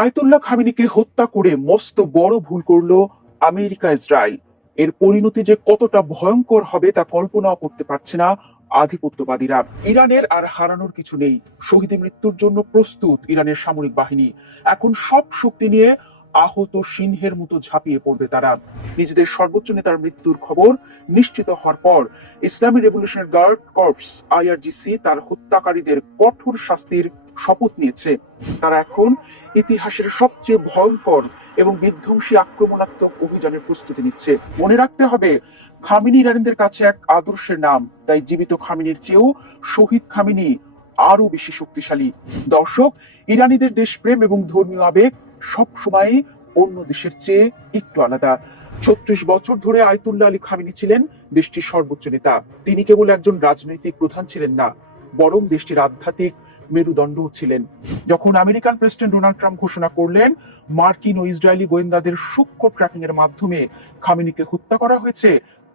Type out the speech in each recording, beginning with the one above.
Ayatollah খামেনিকে হত্যা করে মস্ত বড় ভুল করলো আমেরিকা ইসরায়েল। এর পরিণতি যে কতটা ভয়ঙ্কর হবে তা কল্পনাও করতে পারছে না আধিপত্যবাদীরা। ইরানের আর হারানোর কিছু নেই। শহীদের মৃত্যুর জন্য প্রস্তুত ইরানের সামরিক বাহিনী। এখন সব শক্তি নিয়ে আহত সিংহের মতো ঝাঁপিয়ে পড়বে তারা। নিজেদের সর্বোচ্চ নেতার মৃত্যুর খবর নিশ্চিত হওয়ার পর ইসলামী রেভলিউশনারি গার্ড কর্পস আইআরজিসি তার হত্যাকারীদের কঠোর শাস্তির শপথ নিয়েছে। তারা এখন ইতিহাসের সবচেয়ে ভয়ঙ্কর এবং বিধ্বংসী আক্রমণাত্মক অভিযানের প্রস্তুতি নিচ্ছে। মনে রাখতে হবে, খামেনি ইরানিদের কাছে এক আদর্শের নাম, তাই জীবিত খামেনির চেয়েও শহীদ খামেনি আরো বেশি শক্তিশালী। দর্শক, ইরানিদের দেশপ্রেম এবং ধর্মীয় আবেগ সব সময় অন্য দেশের চেয়ে একটু আলাদা। ৩৬ বছর ধরে আয়তুল্লাহ আলী খামেনি ছিলেন দেশটির সর্বোচ্চ নেতা। তিনি কেবল একজন রাজনৈতিক প্রধান ছিলেন না, বরং দেশটির আধ্যাত্মিক মেরুদণ্ড ছিলেন। যখন আমেরিকান প্রেসিডেন্ট ডোনাল্ড ট্রাম্প ঘোষণা করলেন মার্কিন ও ইসরায়েলি গোয়েন্দাদের সূক্ষ্ম ট্র্যাকিং এর মাধ্যমে খামেনিকে হত্যা করা হয়েছে,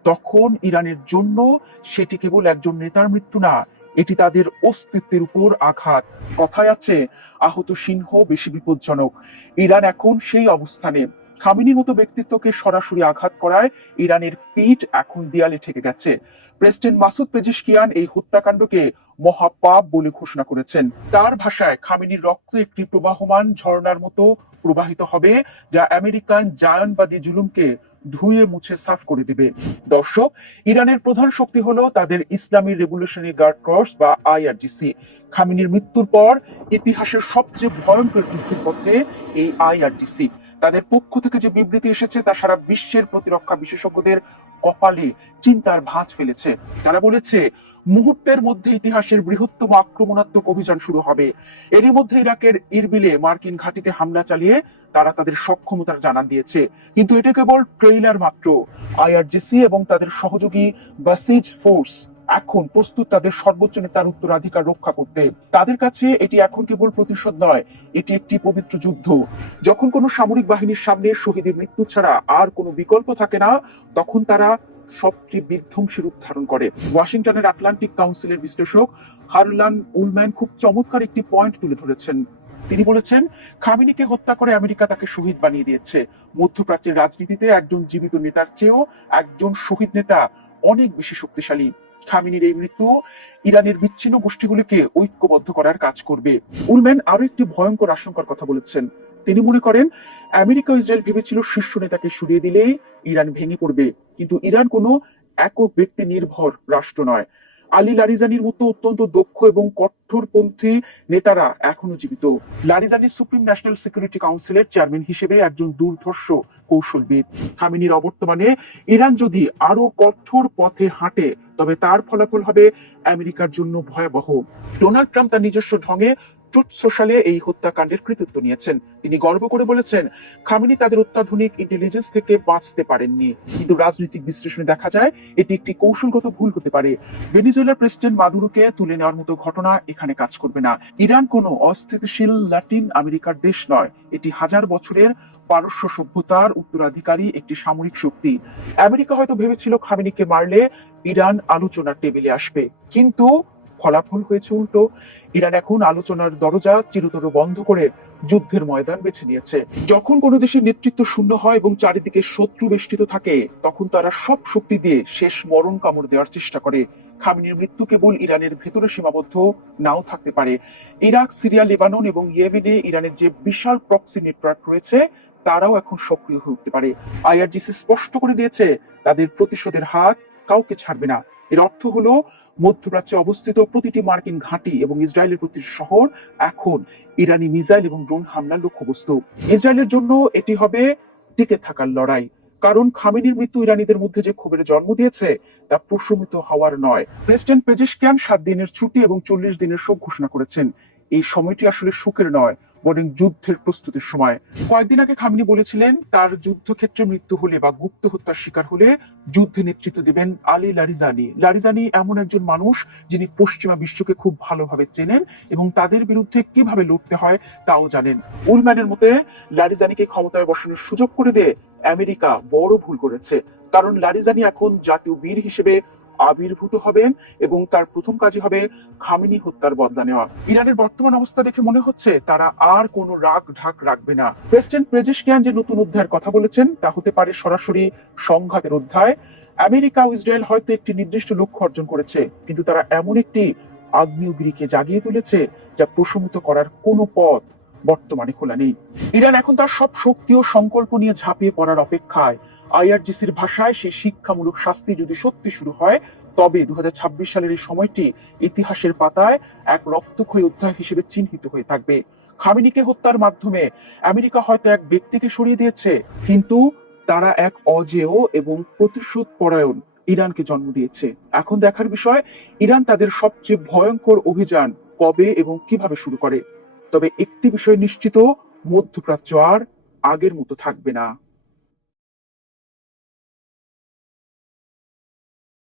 তখন ইরানের জন্য সেটি কেবল একজন নেতার মৃত্যু না, এটি তাদের অস্তিত্বের উপর আঘাত। কথায় আছে, আহত সিংহ বেশি বিপজ্জনক। ইরান এখন সেই অবস্থানে। খামেনির মতো ব্যক্তিত্বকে সরাসরি আঘাত করায় ইরানের পিঠ এখন দেয়ালে ঠেকে গেছে। প্রেসিডেন্ট মাসুদ পেজিশকিয়ান এই হত্যাকাণ্ডকে মহাপাপ বলে ঘোষণা করেছেন। তার ভাষায়, খামেনির রক্ত একটি প্রবাহমান ঝর্ণার মতো প্রবাহিত হবে, যা আমেরিকান জায়নবাদী জুলুমকে ধুয়ে মুছে সাফ করে দিবে। দর্শক, ইরানের প্রধান শক্তি হলো তাদের ইসলামী রেভলিউশনারি গার্ড কর্পস বা আইআরজিসি। খামেনির মৃত্যুর পর ইতিহাসের সবচেয়ে ভয়ঙ্কর যুদ্ধের পথে এই আইআরজিসি। তাদের পক্ষ থেকে যে বিবৃতি এসেছে তা সারা বিশ্বের প্রতিরক্ষা বিশেষজ্ঞদের কপালে চিন্তার ভাঁজ ফেলেছে। তারা বলেছে, মুহূর্তের মধ্যে ইতিহাসের বৃহত্তম আক্রমণাত্মক অভিযান শুরু হবে। এরই মধ্যে ইরাকের ইরবিলে মার্কিন ঘাঁটিতে হামলা চালিয়ে তারা তাদের সক্ষমতার জানান দিয়েছে। কিন্তু এটা কেবল ট্রেইলার মাত্র। আইআরজিসি এবং তাদের সহযোগী বাসিজ ফোর্স এখন প্রস্তুত তাদের সর্বোচ্চ নেতার উত্তরাধিকার রক্ষা করতে। তাদের কাছে এটি এখন কেবল প্রতিশোধ নয়, এটি একটি পবিত্র যুদ্ধ। যখন কোনো সামরিক বাহিনীর সামনে শহীদের মৃত্যু ছাড়া আর কোনো বিকল্প থাকে না, তখন তারা সবচেয়ে বিধ্বংসী রূপ ধারণ করে। ওয়াশিংটনের আটলান্টিক কাউন্সিলের বিশ্লেষক হারলান উলম্যান খুব চমৎকার একটি পয়েন্ট তুলে ধরেছেন। তিনি বলেছেন, খামেনিকে হত্যা করে আমেরিকা তাকে শহীদ বানিয়ে দিয়েছে। মধ্যপ্রাচ্যের রাজনীতিতে একজন জীবিত নেতার চেয়েও একজন শহীদ নেতা অনেক বেশি শক্তিশালী। খামেনির এই মৃত্যু ইরানের বিচ্ছিন্ন গোষ্ঠীগুলিকে ঐক্যবদ্ধ করার কাজ করবে। উলম্যান আরো একটি ভয়ঙ্কর আশঙ্কার কথা বলেছেন। তিনি মনে করেন, আমেরিকা ও ইসরায়েল ভেবেছিল শীর্ষ নেতাকে সরিয়ে দিলে ইরান ভেঙে পড়বে, কিন্তু ইরান কোনো একক ব্যক্তি নির্ভর রাষ্ট্র নয়। আলী লারিজানির মতো অত্যন্ত দক্ষ এবং কঠোরপন্থী নেতারা এখনো জীবিত। লারিজানি সুপ্রিম ন্যাশনাল সিকিউরিটি কাউন্সিলের চেয়ারম্যান হিসেবে একজন দুর্ধর্ষ কৌশলবিদ। খামেনির অবর্তমানে ইরান যদি আরো কঠোর পথে হাঁটে, তবে তার ফলাফল হবে আমেরিকার জন্য ভয়াবহ। ডোনাল্ড ট্রাম্প তার নিজস্ব ঢঙে ট্রুথ সোশ্যালে এই হত্যাকাণ্ডের কৃতিত্ব নিয়েছেন। তিনি গর্ব করে বলেছেন, খামেনি তাদের অত্যাধুনিক ইন্টেলিজেন্স থেকে বাঁচতে পারেননি, কিন্তু রাজনৈতিক বিশ্লেষণে দেখা যায় এটি একটি কৌশলগত ভুল হতে পারে। ভেনিজুয়েলার প্রেসিডেন্ট মাদুরোকে তুলে নেওয়ার মতো ঘটনা এখানে কাজ করবে না। ইরান কোনো অস্থিতিশীল লাতিন আমেরিকার দেশ নয়, এটি হাজার বছরের পারস্য সভ্যতার উত্তরাধিকারী একটি সামরিক শক্তি। আমেরিকা হয়তো ভেবেছিল খামেনিকে মারলে ইরান আলোচনার টেবিলে আসবে, কিন্তু ফলাফল হয়েছে উল্টো। ইরান এখন আলোচনার দরজা চিরতর বন্ধ করে যুদ্ধের ময়দান বেছে নিয়েছে। যখন কোনো দেশের নেতৃত্ব শূন্য হয় এবং চারিদিকে শত্রু বেষ্টিত থাকে, তখন তারা সব শক্তি দিয়ে শেষ মরণ কামড় দেওয়ার চেষ্টা করে। খামেনির মৃত্যু কেবল ইরানের ভেতরে সীমাবদ্ধ নাও থাকতে পারে। ইরাক, সিরিয়া, লেবানন এবং ইয়েমেনে ইরানের যে বিশাল প্রক্সি নেটওয়ার্ক রয়েছে, তারাও এখন সক্রিয় হয়ে উঠতে পারে। আইআরজিসি স্পষ্ট করে দিয়েছে, তাদের প্রতিশোধের হাত কাউকে ছাড়বে না। এর অর্থ হলো, মধ্যপ্রাচ্যে অবস্থিত প্রতিটি মার্কিন ঘাঁটি এবং ইসরায়েলের প্রতিটি শহর এখন ইরানি মিসাইল এবং ড্রোন হামলার লক্ষ্যবস্তু। ইসরায়েলের জন্য এটি হবে টিকে থাকার লড়াই, কারণ খামেনির মৃত্যু ইরানিদের মধ্যে যে ক্ষোভের জন্ম দিয়েছে তা প্রশমিত হওয়ার নয়। প্রেসিডেন্ট পেজেশকিয়ান 7 দিনের ছুটি এবং 40 দিনের শোক ঘোষণা করেছেন। এই সময়টি আসলে সুখের নয়, বরং যুদ্ধের প্রস্তুতির সময়। কয়েকদিন আগে খামেনি বলেছিলেন, তার যুদ্ধক্ষেত্রে মৃত্যু হলে বা গুপ্ত হত্যার শিকার হলে যুদ্ধে নেতৃত্ব দিবেন আলী লারিজানি। লারিজানি এমন একজন মানুষ যিনি পশ্চিমা বিশ্বকে খুব ভালোভাবে চেনেন এবং তাদের বিরুদ্ধে কিভাবে লড়তে হয় তাও জানেন। উলম্যানের মতে, লারিজানিকে ক্ষমতায় বসানোর সুযোগ করে দিয়ে আমেরিকা বড় ভুল করেছে, কারণ লারিজানি এখন জাতীয় বীর হিসেবে আবির্ভূত হবেন এবং তার প্রথম কাজই হবে খামেনি হত্যার বদলা নেওয়া। ইরানের বর্তমান অবস্থা দেখে মনে হচ্ছে তারা আর কোনো রাগ ঢাক রাখবে না। প্রেসিডেন্ট পেজেশকিয়ান যে নতুন অধ্যায়ের কথা বলেছেন তা হতে পারে সরাসরি সংঘাতের অধ্যায়। আমেরিকা ও ইসরায়েল হয়তো একটি নির্দিষ্ট লক্ষ্য অর্জন করেছে, কিন্তু তারা এমন একটি আগ্নেয়গিরিকে জাগিয়ে তুলেছে যা প্রশমিত করার কোনো পথ বর্তমানে খোলা নেই। ইরান এখন তার সব শক্তি ও সংকল্প নিয়ে ঝাঁপিয়ে পড়ার অপেক্ষায়। আইআরজিসির ভাষায় সেই শিক্ষামূলক শাস্তি যদি সত্যি শুরু হয়, তবে 2026 সালের এই সময়টি ইতিহাসের পাতায় এক রক্তক্ষয়ী অধ্যায় হিসেবে চিহ্নিত হয়ে থাকবে। খামেনিকে হত্যার মাধ্যমে আমেরিকা হয়তো এক ব্যক্তিকে সরিয়ে দিয়েছে, কিন্তু তারা এক অজেয় এবং প্রতিশোধ পরায়ণ ইরানকে জন্ম দিয়েছে। এখন দেখার বিষয় ইরান তাদের সবচেয়ে ভয়ঙ্কর অভিযান কবে এবং কিভাবে শুরু করে। তবে একটি বিষয় নিশ্চিত, মধ্যপ্রাচ্য আর আগের মতো থাকবে না।